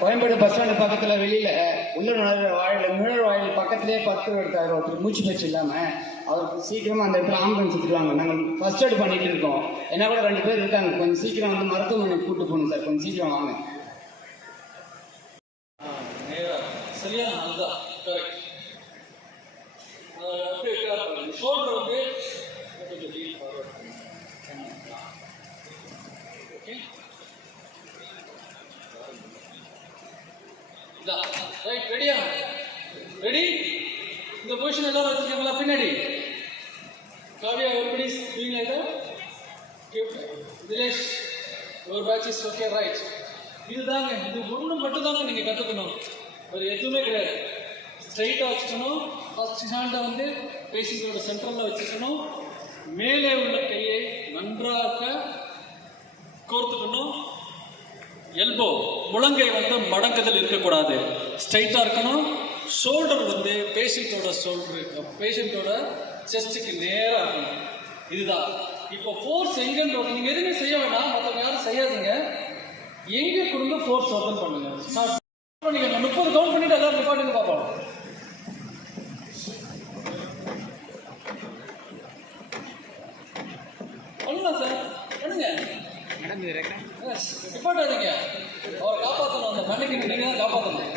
Koyambedu bus stand பக்கத்தில் வெளியில் உள்ள வாயில் நுழைற வாயில் பக்கத்துலேயே பத்து எடுத்தார் ஒருத்தர் மூச்சு பேச்சு இல்லாமல் அவருக்கு சீக்கிரமாக அந்த இடத்துல ஆம்புலன்ஸ் எடுத்துருவாங்க நாங்கள் ஃபர்ஸ்ட் எய்ட் பண்ணிட்டு இருக்கோம். என்ன கூட ரெண்டு பேர் இருக்காங்க. கொஞ்சம் சீக்கிரம் வந்து மருத்துவமனைக்கு கூட்டு போகணும் சார். கொஞ்சம் சீக்கிரம் வாங்க. சரியா அதுதான். கரெக்ட் அப்படியே உட்காரு ஷோல்டர் வந்து கொஞ்சம் lean forward. Okay? இதான் ரைட் ரெடியா ரெடி இந்த பொசிஷன் எல்லாரும் வச்சிருக்கீங்களா பின்னாடி. Kavya everybody is doing like that? Okay. ஒரு பேட்ச் இஸ் ஓகே ரைட் இதுதாங்க இது ஒன்று மட்டும் தாங்க நீங்கள் கற்றுக்கணும் வேறு எதுவுமே கிடையாது. ஸ்ட்ரைட்டாக வச்சுக்கணும். ஃபர்ஸ்ட் ஹேண்டை வந்து பேஷண்ட்டோட சென்ட்ரலில் வச்சுக்கணும். மேலே உள்ள கையை நன்றாக கோர்த்துக்கணும். எல்போ முழங்கை வந்து மடங்குதல் இருக்கக்கூடாது. ஸ்ட்ரைட்டாக இருக்கணும். ஷோல்டர் வந்து பேஷண்ட்டோட ஷோல்டர் பேஷண்ட்டோட செஸ்ட்டுக்கு நேராக இருக்கணும். இதுதான். இப்போ ஃபோர்ஸ் எங்கன்ற நீங்கள் எதுவுமே செய்ய வேண்டாம். மற்றவங்க யாரும் செய்யாதீங்க. எங்கே கொடுங்க ஃபோர்ஸ் ஓப்பன் பண்ணுங்க? ஸ்டார்ட் முப்பது கவுண்ட் பண்ணிட்டு எல்லாரும் நிப்பாட்டுங்க பார்ப்போம். பண்ணலாம் சார். பண்ணுங்க. நிப்பாட்டாதீங்க அவரை காப்பாற்றணும் அந்த மண்ணுக்கு நீங்க தான் காப்பாற்றணும்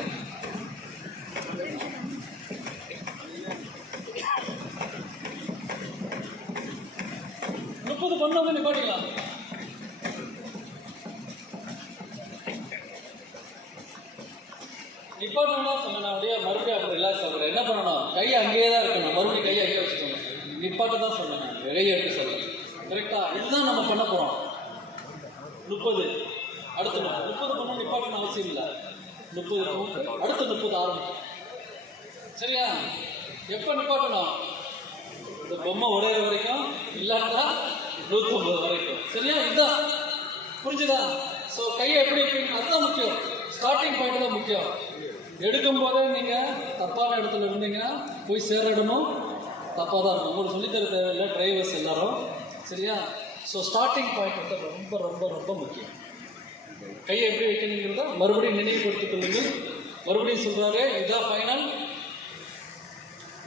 முப்பது பண்ணாமல் நிப்பாட்டிக்கலாம். நிப்பாட்டணும்னா சொன்னேன் அப்படியே மறுபடியும் அப்புறம் ரிலாக்ஸ் ஆகுறேன் என்ன பண்ணணும்? கை அங்கேயே தான் இருக்கணும். மறுபடியும் கையை அங்கேயே வச்சுக்கணும் நிப்பாட்டு தான் சொன்னேன் வெளியே எடுத்து சொல்லுங்க கரெக்டாக இதுதான் நம்ம பண்ண போகிறோம் முப்பது. அடுத்து முப்பது முப்பது பண்ண நிப்பாட்டணும் அவசியம் இல்லை. முப்பது. அடுத்து முப்பது ஆரம்பிக்கும். சரியா? எப்போ நிப்பாட்டணும்? இந்த பொம்மை உடையிற வரைக்கும் இல்லாட்டா நூற்றம்பது வரைக்கும். சரியா? இதுதான் புரிஞ்சுதா? ஸோ கையை எப்படி வைப்பீங்க? அதுதான் முக்கியம். ஸ்டார்டிங் பாயிண்ட் தான் முக்கியம். எடுக்கும் போதே நீங்கள் தப்பான இடத்துல இருந்தீங்கன்னா போய் சேர இடமும் தப்பாக தான் இருக்கும். உங்களுக்கு சொல்லித்தர தேவையில்லை. டிரைவர்ஸ் எல்லாரும். சரியா? ஸோ ஸ்டார்டிங் பாயிண்ட் வந்து ரொம்ப ரொம்ப ரொம்ப முக்கியம். கையை எப்படி வைக்கணுங்கிறத மறுபடியும் நினைவுபடுத்திக் கொள்ளுங்கள் மறுபடியும் சொல்கிறாரு இதுதான் ஃபைனல்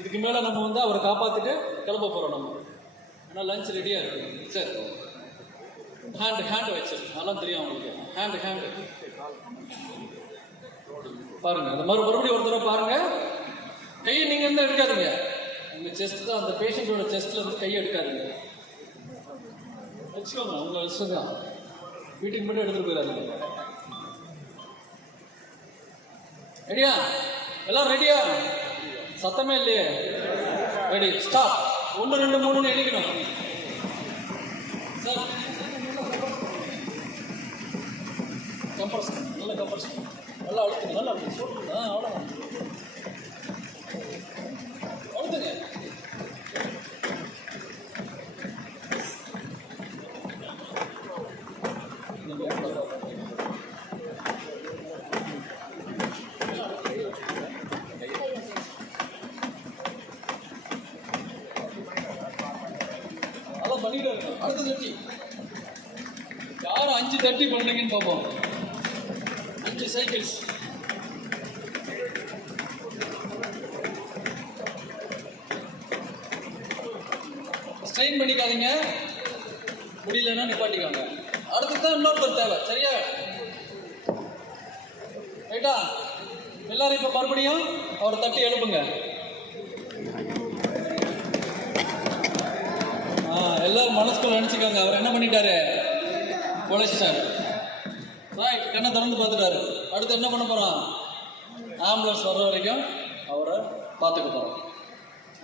இதுக்கு மேலே நம்ம வந்து அவரை காப்பாற்றிட்டு கிளம்ப போகிறோம் நம்ம. ஆனால் லஞ்ச் ரெடியாக இருக்கு. சார் ஹேண்டு ஹேண்டு வச்சிரு. நல்லா தெரியும் அவங்களுக்கு. ஹேண்டு ஹேண்டு பாருங்க அந்த மறு மறுபடியும் ஒரு தடவை பாருங்க. கையை நீங்கள் இருந்தால் எடுக்காதீங்க. உங்கள் செஸ்ட் தான் அந்த பேஷண்டோட செஸ்ட்ல இருந்து கையை எடுக்காதீங்க. வச்சுக்கோங்க உங்க இஷ்டம் தான். வீட்டுக்கு மட்டும் எடுத்துட்டு போயிடாதீங்க. ரெடியா எல்லாம் ரெடியா சத்தமே இல்லையே. ரெடி ஸ்டாப் ஒன்று ரெண்டு மூணுன்னு எடுக்கணும் சார் கம்ப்ரஸ் நல்ல கம்ப்ரஸ் நல்லா அழுத்துங்க நல்லா அழுத்துங்க. சொல்லுங்க அவ்வளோ பார்ப்போம் அஞ்சு சைக்கிள்ஸ் ஸ்ட்ரெயின் பண்ணிக்காதீங்க. முடியலன்னா நிப்பாட்டிக்காங்க. அடுத்து தான் இன்னொருத்தர் தேவை. சரியா? ரைட்டா எல்லாரும் இப்போ மறுபடியும் அவரை தட்டி எழுப்புங்க. எல்லாரும் மனசுக்குள்ள நினச்சிக்கோங்க. அவர் என்ன பண்ணிட்டாரு? பொழைச்சிட்டாரு. ரைட் கண்ணை திறந்து பார்த்துட்டாரு. அடுத்து என்ன பண்ண போகிறோம் ஆம்புலன்ஸ் வர்ற வரைக்கும் அவரை பார்த்துக்க போகிறோம்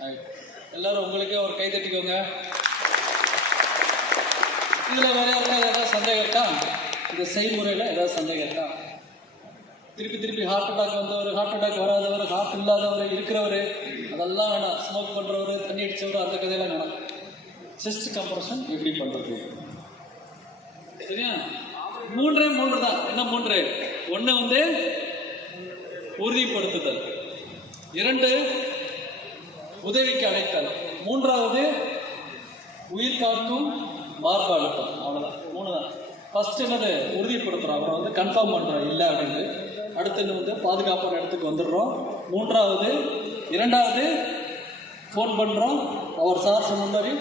ரைட் எல்லாரும் உங்களுக்கே அவர் கை தட்டிக்கோங்க. இதில் வேற யாருக்காவது ஏதாவது சந்தேகம் இருக்கா? இந்த செய்முறையில் ஏதாவது சந்தேகம் இருக்கா? திருப்பி திருப்பி ஹார்ட் அட்டாக் வந்தவர் ஹார்ட் அட்டாக் வராதவர் ஹார்ட் இல்லாதவர் இருக்கிறவர் அதெல்லாம் வேணாம். ஸ்மோக் பண்ணுறவர் தண்ணி அடித்தவர் அந்த கதையெல்லாம் வேணாம். செஸ்ட் கம்ப்ரஷன் எப்படி பண்ணுறது சரியா? மூன்றே மூன்று தான். என்ன மூன்று? ஒன்று வந்து உறுதிப்படுத்துதல். இரண்டு உதவிக்கு அழைத்தல். மூன்றாவது உயிர் காக்கும் மார்பு அழுத்தம் அவ்வளோதான் மூணு தான் ஃபஸ்ட் என்னது? உறுதிப்படுத்துகிறோம் அப்புறம் வந்து கன்ஃபார்ம் பண்ணுறோம் இல்லை அப்படின்னு. அடுத்து என்ன வந்து? பாதுகாப்பான இடத்துக்கு வந்துடுறோம். மூன்றாவது இரண்டாவது ஃபோன் பண்ணுறோம் அவர் சார் சொன்ன மாதிரி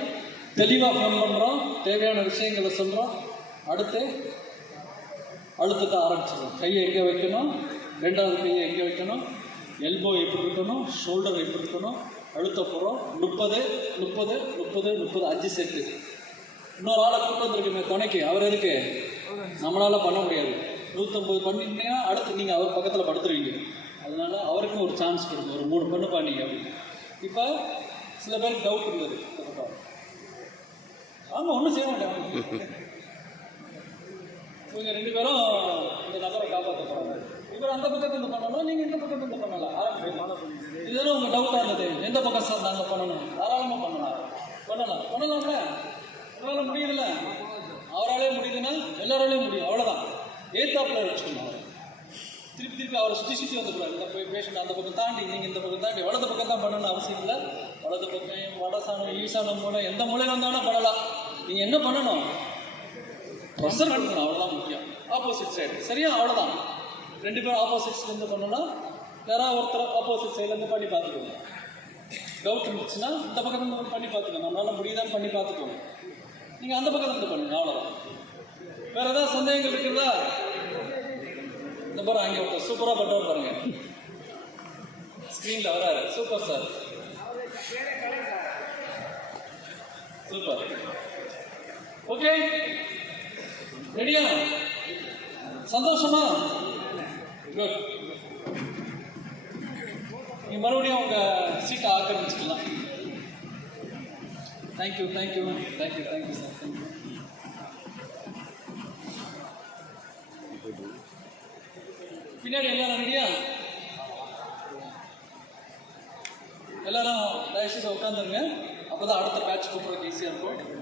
தெளிவாக ஃபோன் பண்ணுறோம் தேவையான விஷயங்களை சொல்கிறோம் அடுத்து அழுத்தத்தை ஆரம்பிச்சிடும் கையை எங்கே வைக்கணும்? ரெண்டாவது கையை எங்கே வைக்கணும்? எல்போ எப்படி இருக்கணும்? ஷோல்டர் எப்படி இருக்கணும்? அழுத்த போகிறோம் முப்பது முப்பது முப்பது முப்பது அஞ்சு செட்டு இன்னொரு ஆளை கூட்டு வந்திருக்குமே துணைக்கு. அவர் இருக்கு நம்மளால் பண்ண முடியாது. நூற்றம்பது பண்ணிட்டீங்கன்னா அடுத்து நீங்கள் அவர் பக்கத்தில் படுத்துருவீங்க. அதனால் அவருக்கும் ஒரு சான்ஸ் கொடுங்க. ஒரு மூணு பண்ணு பண்ணீங்க அப்படின்னு. இப்போ சில பேருக்கு டவுட் இருந்தது ஆமாம் ஒன்றும் செய்ய மாட்டேன் இவங்க ரெண்டு பேரும் இந்த நபரை காப்பாற்றப்படுறாங்க இவர் அந்த பக்கத்துல இருந்து பண்ணணும் நீங்க இந்த பக்கத்துல இருந்து பண்ணலாம். ஆரம்பிக்கலாம் இதெல்லாம் உங்க டவுட்டா இருந்தது எந்த பக்கம் சார் நாங்க பண்ணணும்? தாராளமா பண்ணலாம். பண்ணலாம். பண்ணலாம்ல? உங்களால முடியுதுல்ல? அவராலே முடியுதுன்னா எல்லாராலையும் முடியும். அவ்வளவுதான். ஏத்தாப்புல வச்சுக்கணும் திருப்பி திருப்பி அவரை சுற்றி சுற்றி வந்துக்கூடாது இந்த பேஷண்ட் அந்த பக்கம் தாண்டி நீங்கள் இந்த பக்கம் தாண்டி வலது பக்கம் தான் பண்ணணும்னு அவசியம் இல்லை. வலது பக்கம் வடசானம் ஈசானம் மூலம் எந்த மூலையில் வந்தாலும் பண்ணலாம். நீங்கள் என்ன பண்ணணும்? ப்ரெஷர் பண்ணிக்கணும் அவ்வளோதான் முக்கியம். ஆப்போசிட் சைடு சரியா? அவ்வளோதான் ரெண்டு பேரும் ஆப்போசிட்ஸ்லேருந்து பண்ணோன்னா யாராவது ஒருத்தர் ஆப்போசிட் சைட்லேருந்து பண்ணி பார்த்துக்கோங்க. டவுட் இருந்துச்சுன்னா இந்த பக்கத்துல இருந்து பண்ணி பார்த்துக்கோங்க. நம்மளால முடியுதான்னு பண்ணி பார்த்துக்கோங்க. நீங்கள் அந்த பக்கத்துல இருந்து பண்ணுங்க அவ்வளோதான் வேற ஏதாவது சந்தேகங்கள் இருக்கிறதா இந்த பாரு அங்கே ஒருத்தர் சூப்பராக பட்டவர் பாருங்க. ஸ்க்ரீனில் வராரு. சூப்பர் சார் சூப்பர் ஓகே ரெடியா சந்தோஷமா? குட் நீங்கள் மறுபடியும் உங்க சீட்டை ஆக்கிரமிச்சுக்கலாம். Thank you thank you thank you thank you sir thank you பின்னாடி எல்லாரும் ரெடியா எல்லாரும் தயவுசெய்து உட்காந்துருங்க அப்பதான் அடுத்த பேட்ச் கூப்பிடுறதுக்கு ஈஸியா இருக்கும்.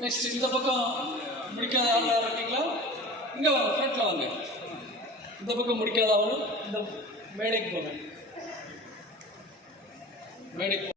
நெக்ஸ்ட் இந்த பக்கம் முடிக்காத ஆள் யாரும் இருக்கீங்களா இங்க வாங்க ஃப்ரண்ட்ல வாங்க இந்த பக்கம் முடிக்காத ஆளும் இந்த மேடைக்கு போங்க மேடைக்கு